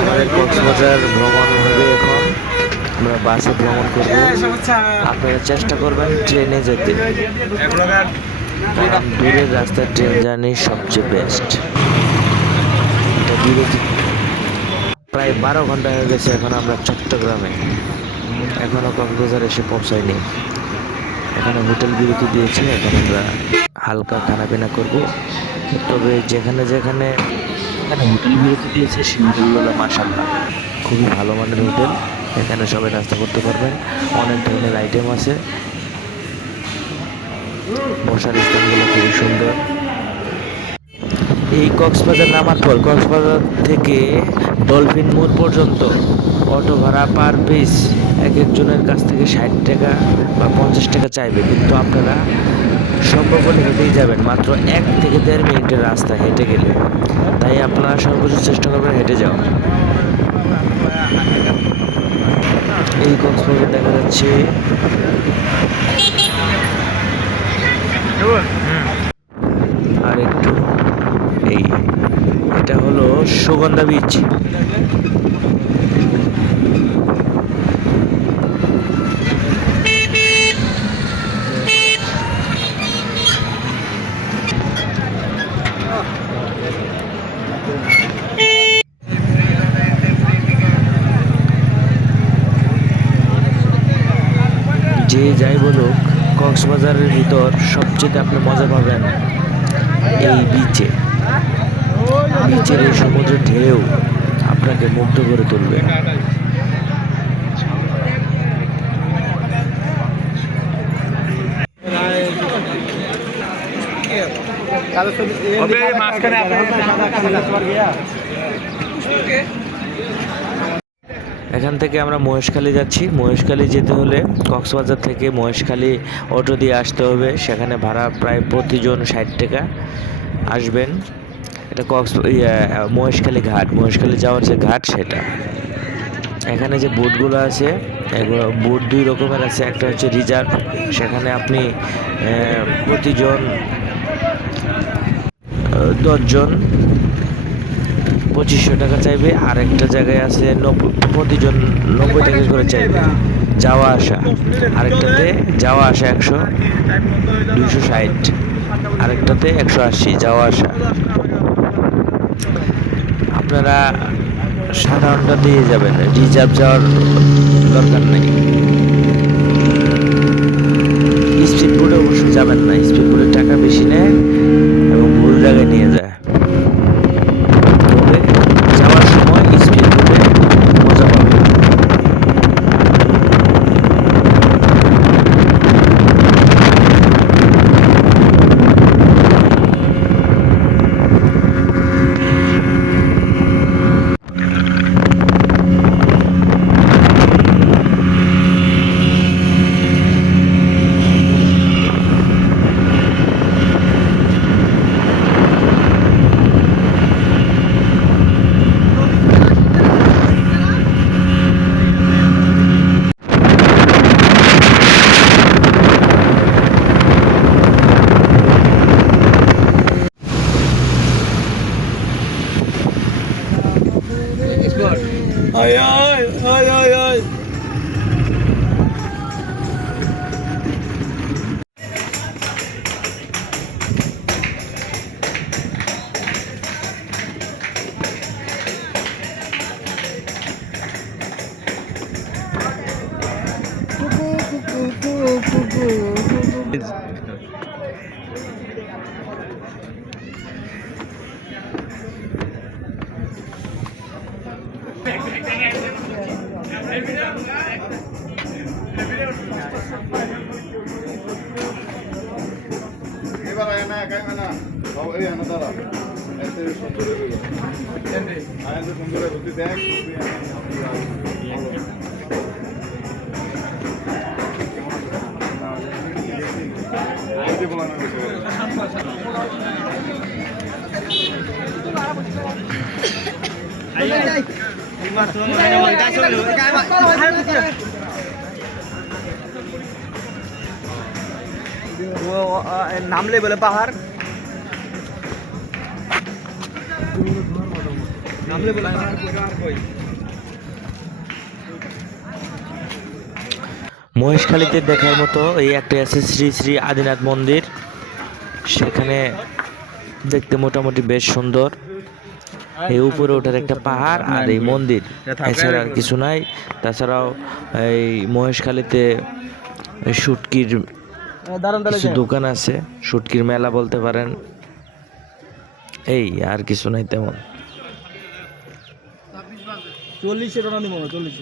আমাদের কক্সবাজার ভ্রমণ হবে এখন। আমরা বাসে ভ্রমণ করব। আপনারা চেষ্টা করবেন ট্রেনে যেতে, কারণ দূরের রাস্তায় ট্রেন জার্নি সবচেয়ে বেস্ট। এটা বিরতি প্রায় 12 ঘন্টা হয়ে গেছে, এখন আমরা চট্টগ্রামে, এখনও কক্সবাজার এসে পৌঁছায়নি। এখানে হোটেল বিরতি দিয়েছে, এখন আমরা হালকা খানাপিনা করব। তবে যেখানে যেখানে এখানে হোটেল বিরতি দিয়েছে সেই হোটেলগুলো মাশাআল্লাহ খুবই ভালো মানের হোটেল। এখানে সবাই নাস্তা করতে পারবেন, অনেক ধরনের আইটেম আছে, বসার স্থানগুলো খুবই সুন্দর। এই কক্সবাজার নামার পর কক্সবাজার থেকে ডলফিন মোড় পর্যন্ত অটো ভাড়া পার পিস এক একজনের কাছ থেকে 60 টাকা বা 50 টাকা চাইবে, কিন্তু আপনারা সম্ভব হলে হেঁটেই যাবেন, মাত্র 1 থেকে 1.5 মিনিটের রাস্তা হেঁটে গেলে। তাই আপনারা সর্বোচ্চ চেষ্টা করবেন হেঁটে যাওয়া। এই কক্সবাজার দেখা যাচ্ছে আর একটু, এই এটা হলো সুগন্ধা বিচ। যে যাই বলুক, কক্সবাজারের ভিতর সবচেয়ে আপনি মজা পাবেন এই বিচে। বিচের এই সমুদ্রের ঢেউ আপনাকে মুগ্ধ করে তুলবে। এখান থেকে আমরা মহেশখালী যাচ্ছি। মহেশখালী যেতে হলে কক্সবাজার থেকে মহেশখালী অটো দিয়ে আসতে হবে। সেখানে ভাড়া প্রায় প্রতিজন 60 টাকা আসবেন। এটা মহেশখালী ঘাট, মহেশখালী যাওয়ার যে ঘাট সেটা। এখানে যে বোটগুলো আছে, এগুলো বোট 2 রকমের আছে। একটা হচ্ছে রিজার্ভ, সেখানে আপনি প্রতিজন 10 জন 2500 টাকা চাইবে। আর একটা জায়গায় আছে প্রতিজন 90 টাকা করে চাইবে যাওয়া আসা। আরেকটাতে যাওয়া আসা 100, 260, আরেকটাতে 180 যাওয়া আসা। আপনারা সাধারণটা দিয়ে যাবেন, রিজার্ভ যাওয়ার দরকার নেই। স্পিড বোটে অবশ্য যাবেন না, স্পিড বোটে টাকা বেশি নেয় এবং ভুল জায়গায় নিয়ে যায়। তবে যাওয়ার সময় স্পিড বোটে মজা পাবেন। Ay, ay, ay, ay, ay. Kayak mana? Oh iya, nada. Este es un duro. Ah, es un duro. Tú te das. Hadi bulan abi. Ay ay. Mas tuh mau dikasih dulu. वो नाम ले बोले बाहर মহেশখালীতে দেখার মতো এই একটা আছে শ্রী শ্রী আদিনাথ মন্দির। সেখানে দেখতে মোটামুটি বেশ সুন্দর। এই উপরে ওঠার একটা পাহাড় আর এই মন্দির, এছাড়া আর কিছু নাই। তাছাড়াও এই মহেশখালীতে শুটকির কিছু দোকান আছে, শুটকির মেলা বলতে পারেন। এই আর কিছু নাই তেমন। 40 টাকা নিব 40।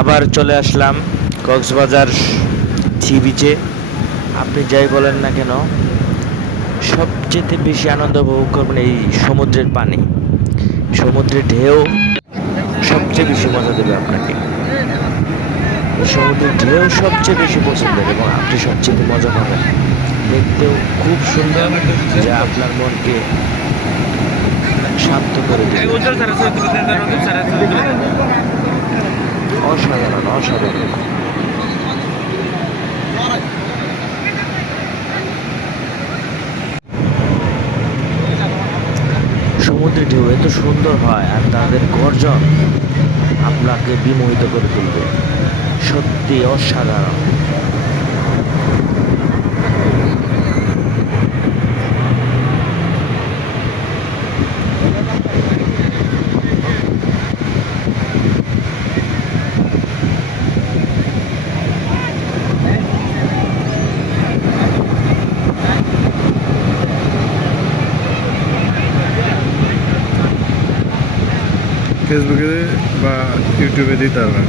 আবার চলে আসলাম কক্সবাজার সি বিচে। আপনি যাই বলেন না কেন, সবচেয়ে বেশি আনন্দ উপভোগ করবেন এই সমুদ্রের পানি, সমুদ্রের ঢেউ সবচেয়ে বেশি মজা দেবে আপনাকে। সমুদ্রের ঢেউ সবচেয়ে বেশি পছন্দের এবং আপনি সবচেয়ে মজা পাবেন। দেখতেও খুব সুন্দর, যা আপনার মনকে শান্ত করে দেবে। অসাধারণ অসাধারণ। সমুদ্রের ঢেউ এত সুন্দর হয় আর তাদের গর্জন আপনাকে বিমোহিত করে তুলবে। সত্যি অসাধারণ। ফেসবুকে বা ইউটিউবে দিতে পারবেন।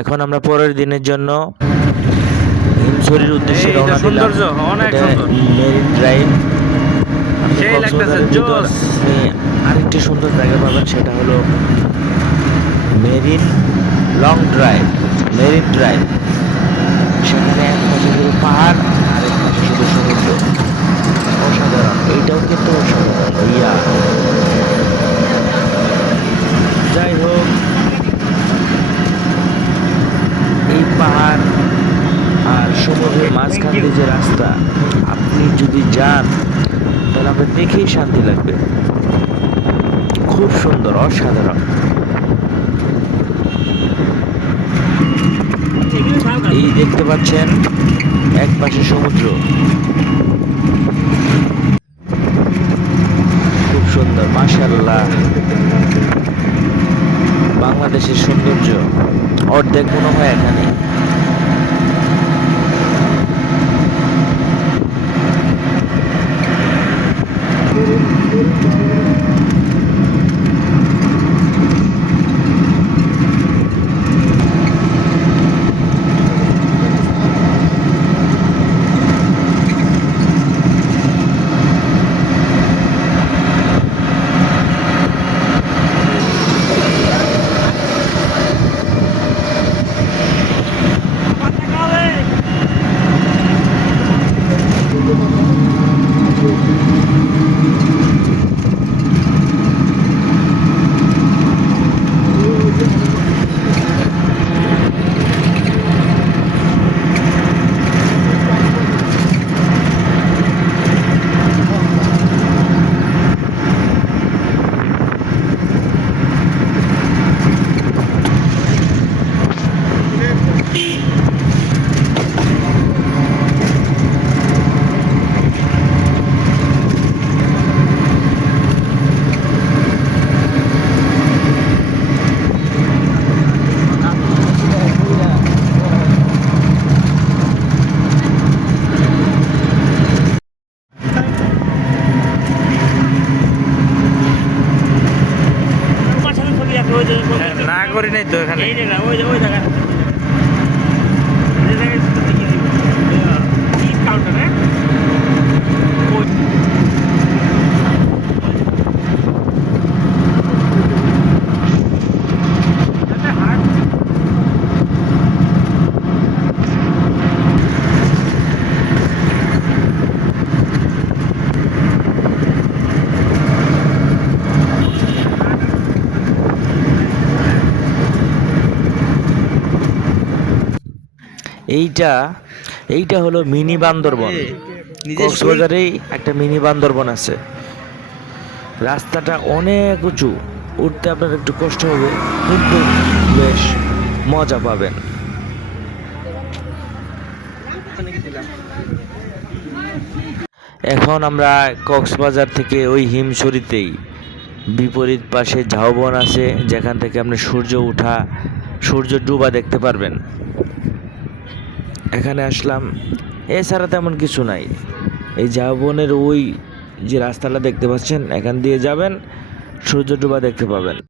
এখন আমরা পরের দিনের জন্য হিমছড়ির উদ্দেশ্যে রওনা দিলাম। এটা মেরিন ড্রাইভ। আপনি কক্সবাজারের ভিতর আপনি আরেকটি সুন্দর জায়গা পাবেন, সেটা হলো marine long drive, marine drive. সেখানে এক পাশে শুধু পাহাড় আর এক পাশে শুধু সমুদ্র। অসাধারণ, এইটাও কিন্তু অসাধারণ। ইয়া যাই হোক, এই পাহাড় আর সমুদ্রের মাঝখান দিয়ে যে রাস্তা, আপনি যদি যান তাহলে আপনার দেখেই শান্তি লাগবে। খুব সুন্দর, অসাধারণ। এই দেখতে পাচ্ছেন এক পাশে সমুদ্র, খুব সুন্দর। মাশাআল্লাহ, বাংলাদেশের সৌন্দর্য অর্ধেক মনে হয় এখানে। না করি নাই তো এখানে। এইটা এইটা হলো মিনি বান্দরবন। কক্সবাজারেই একটা মিনি বান্দরবন আছে। রাস্তাটা অনেক উঁচু, উঠতে আপনার একটু কষ্ট হবে, কিন্তু বেশ মজা পাবেন। এখন আমরা কক্সবাজার থেকে ওই হিমছড়িতেই বিপরীত পাশে ঝাউবন আছে, যেখান থেকে আপনি সূর্য ডুবা দেখতে পারবেন। এখানে আসলাম, এছাড়া তেমন কিছু নাই। এই ঝাউবনের ওই যে রাস্তাটা দেখতে পাচ্ছেন, এখান দিয়ে যাবেন, সূর্য ডুবা দেখতে পাবেন।